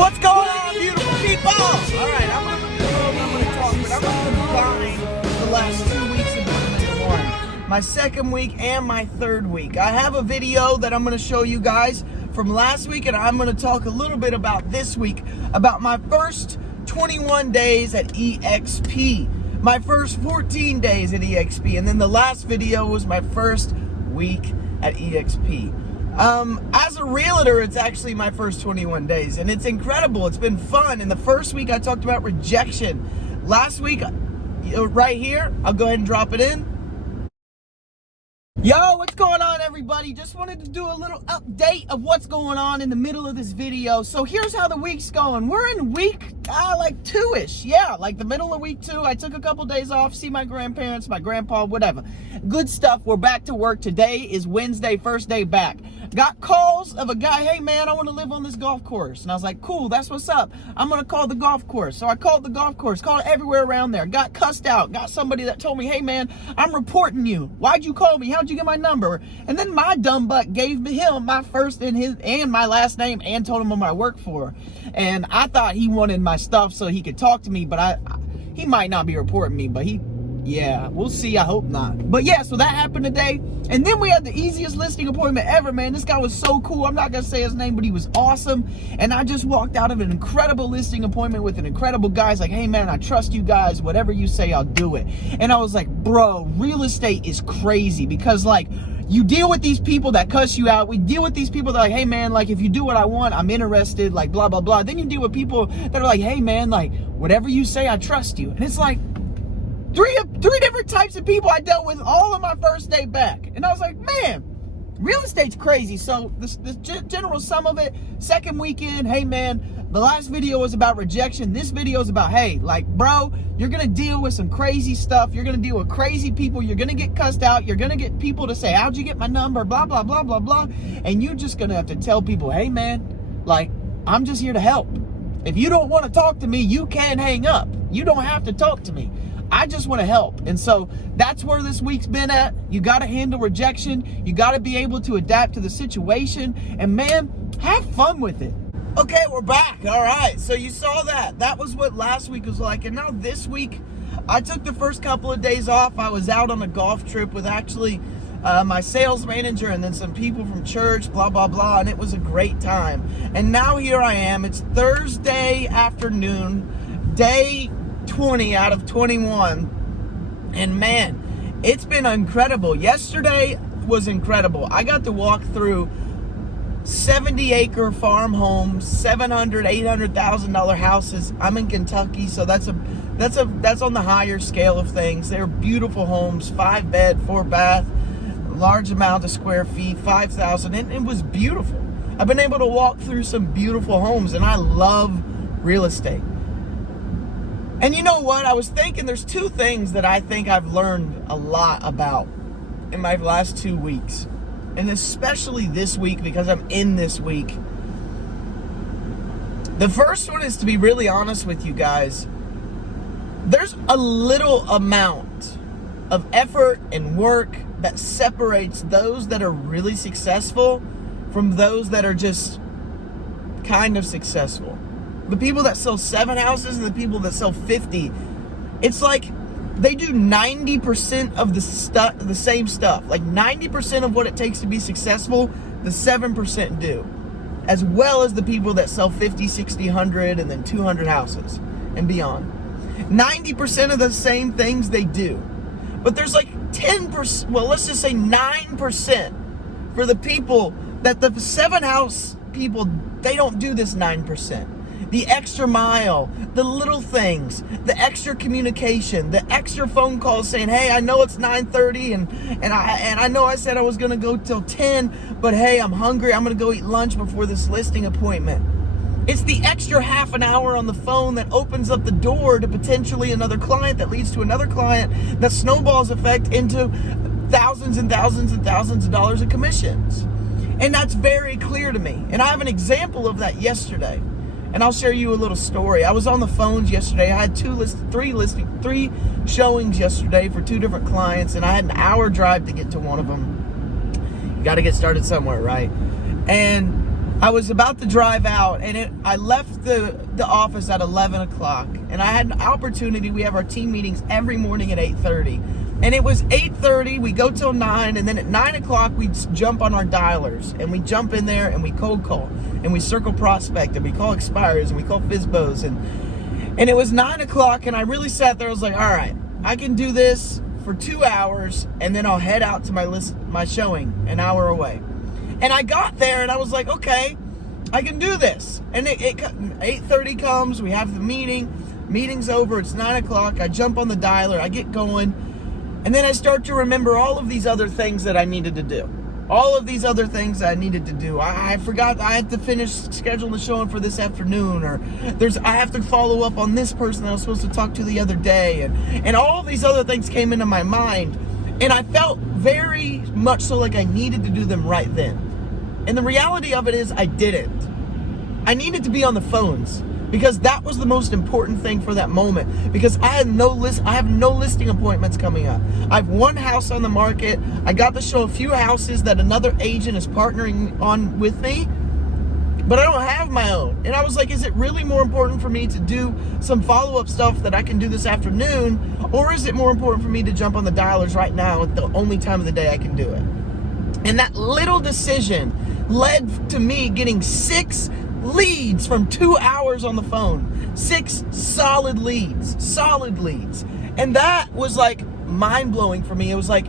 What's going on, beautiful people? All right, I'm going to talk, but I'm going to combine the last 2 weeks and put them into one. My second week and my third week. I have a video that I'm going to show you guys from last week, and I'm going to talk a little bit about this week, about my first 21 days at EXP, my first 14 days at EXP, and then the last video was my first week at EXP. As a realtor, it's actually my first 21 days, and it's incredible. It's been fun. In the first week, I talked about rejection. Last week, right here, I'll go ahead and drop it in. Yo, what's going on, everybody? Just wanted to do a little update of what's going on in the middle of this video. So here's how the week's going. We're in week like 2-ish. Yeah, like the middle of week 2. I took a couple days off, see my grandparents, my grandpa, whatever. Good stuff. We're back to work. Today is Wednesday, first day back. Got calls of a guy, hey man, I want to live on this golf course. And I was like, cool, that's what's up. I'm going to call the golf course. So I called the golf course, called everywhere around there. Got cussed out. Got somebody that told me, hey man, I'm reporting you. Why'd you call me? How'd you get my number? And then my dumb butt gave him my first and my last name and told him what I work for. And I thought he wanted my stuff so he could talk to me, but he might not be reporting me, but yeah, we'll see. I hope not. But yeah, so that happened today. And then we had the easiest listing appointment ever, man. This guy was so cool. I'm not going to say his name, but he was awesome. And I just walked out of an incredible listing appointment with an incredible guy. He's like, hey, man, I trust you guys. Whatever you say, I'll do it. And I was like, bro, real estate is crazy because, like, you deal with these people that cuss you out. We deal with these people that are like, hey, man, like, if you do what I want, I'm interested, like, blah, blah, blah. Then you deal with people that are like, hey, man, like, whatever you say, I trust you. And it's like, three different types of people I dealt with all on my first day back. And I was like, man, real estate's crazy. So the general sum of it, second weekend, hey man, the last video was about rejection. This video is about, hey, like, bro, you're going to deal with some crazy stuff. You're going to deal with crazy people. You're going to get cussed out. You're going to get people to say, how'd you get my number? Blah, blah, blah, blah, blah. And you're just going to have to tell people, hey man, like, I'm just here to help. If you don't want to talk to me, you can hang up. You don't have to talk to me. I just want to help. And so that's where this week's been at. You got to handle rejection. You got to be able to adapt to the situation. And man, have fun with it. Okay, we're back. All right. So you saw that. That was what last week was like. And now this week, I took the first couple of days off. I was out on a golf trip with actually my sales manager and then some people from church, blah, blah, blah. And it was a great time. And now here I am. It's Thursday afternoon, day 20 out of 21, and man, it's been incredible. Yesterday was incredible. I got to walk through 70-acre farm homes, $700,000-$800,000 houses. I'm in Kentucky, so that's on the higher scale of things. They're beautiful homes, 5-bed, 4-bath, large amount of square feet, 5,000, and it was beautiful. I've been able to walk through some beautiful homes, and I love real estate. And you know what? I was thinking there's two things that I think I've learned a lot about in my last 2 weeks. And especially this week because I'm in this week. The first one is to be really honest with you guys. There's a little amount of effort and work that separates those that are really successful from those that are just kind of successful. The people that sell 7 houses and the people that sell 50, it's like they do 90% of the same stuff. Like 90% of what it takes to be successful, the 7% do. As well as the people that sell 50, 60, 100, and then 200 houses and beyond. 90% of the same things they do. But there's like 10%, well, let's just say 9% for the people that the 7 house people, they don't do this 9%. The extra mile, the little things, the extra communication, the extra phone calls saying, hey, I know it's 9:30 and I know I said I was going to go till 10, but hey, I'm hungry. I'm going to go eat lunch before this listing appointment. It's the extra half an hour on the phone that opens up the door to potentially another client that leads to another client that snowballs effect into thousands and thousands and thousands of dollars of commissions. And that's very clear to me. And I have an example of that yesterday. And I'll share you a little story. I was on the phones yesterday. I had three showings yesterday for 2 different clients, and I had an hour drive to get to one of them. You got to get started somewhere, right? And I was about to drive out, and I left the office at 11 o'clock, and I had an opportunity. We have our team meetings every morning at 8:30, and it was 8:30. We go till 9, and then at 9 o'clock we jump on our dialers, and we jump in there and we cold call, and we circle prospect, and we call expires, and we call FSBOs, and it was 9 o'clock, and I really sat there. I was like, all right, I can do this for 2 hours, and then I'll head out to my showing an hour away. And I got there, and I was like, okay, I can do this. And 8:30 comes, we have the meeting's over, it's 9 o'clock, I jump on the dialer, I get going, and then I start to remember all of these other things that I needed to do. All of these other things that I needed to do. I forgot I had to finish scheduling the showing for this afternoon, or I have to follow up on this person that I was supposed to talk to the other day, and all these other things came into my mind, and I felt very much so like I needed to do them right then. And the reality of it is I didn't. I needed to be on the phones because that was the most important thing for that moment, because I have no listing appointments coming up. I have one house on the market. I got to show a few houses that another agent is partnering on with me, but I don't have my own. And I was like, is it really more important for me to do some follow-up stuff that I can do this afternoon, or is it more important for me to jump on the dialers right now at the only time of the day I can do it? And that little decision led to me getting 6 leads from 2 hours on the phone. 6 solid leads. And that was like mind-blowing for me. It was like,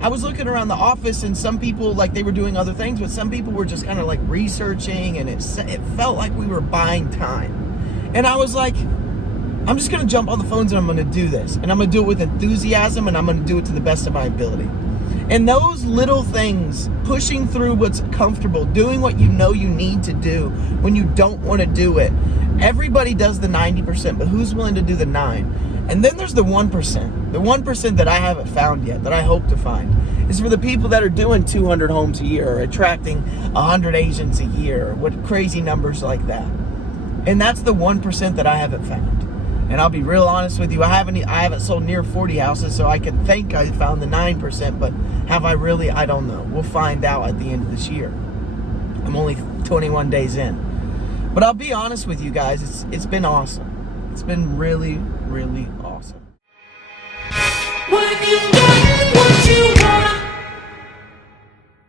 I was looking around the office, and some people, like, they were doing other things, but some people were just kind of like researching, and it felt like we were buying time. And I was like, I'm just going to jump on the phones, and I'm going to do this. And I'm going to do it with enthusiasm, and I'm going to do it to the best of my ability. And those little things, pushing through what's comfortable, doing what you know you need to do when you don't want to do it. Everybody does the 90%, but who's willing to do the 9? And then there's the 1%. The 1% that I haven't found yet, that I hope to find, is for the people that are doing 200 homes a year, or attracting 100 agents a year, or what crazy numbers like that. And that's the 1% that I haven't found. And I'll be real honest with you, I haven't sold near 40 houses, so I can think I found the 9%, but have I really? I don't know. We'll find out at the end of this year. I'm only 21 days in. But I'll be honest with you guys, it's been awesome. It's been really, really awesome. When you get what you want.